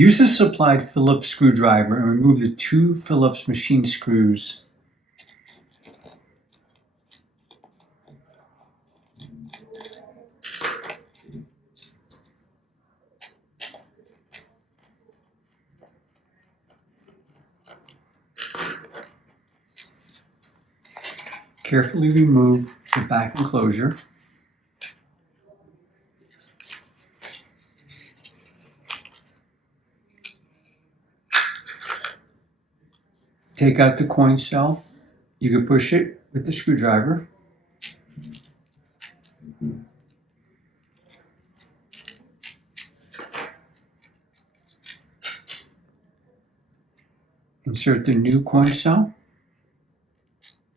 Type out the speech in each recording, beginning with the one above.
Use a supplied Phillips screwdriver and remove the 2 Phillips machine screws. Carefully remove the back enclosure. Take out the coin cell. You can push it with the screwdriver. Insert the new coin cell,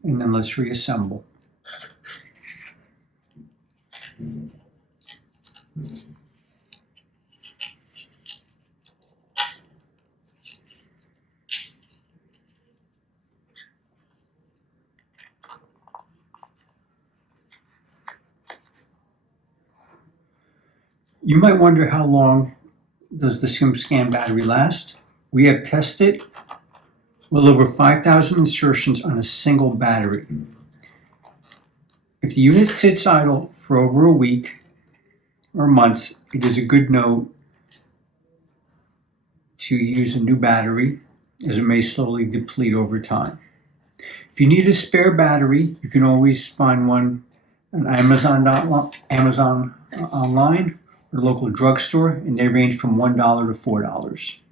and then let's reassemble. You might wonder, how long does the Skim Scan battery last? We have tested well over 5,000 insertions on a single battery. If the unit sits idle for over a week or months, it is a good note to use a new battery, as it may slowly deplete over time. If you need a spare battery, you can always find one on Amazon online or local drugstore, and they range from $1 to $4.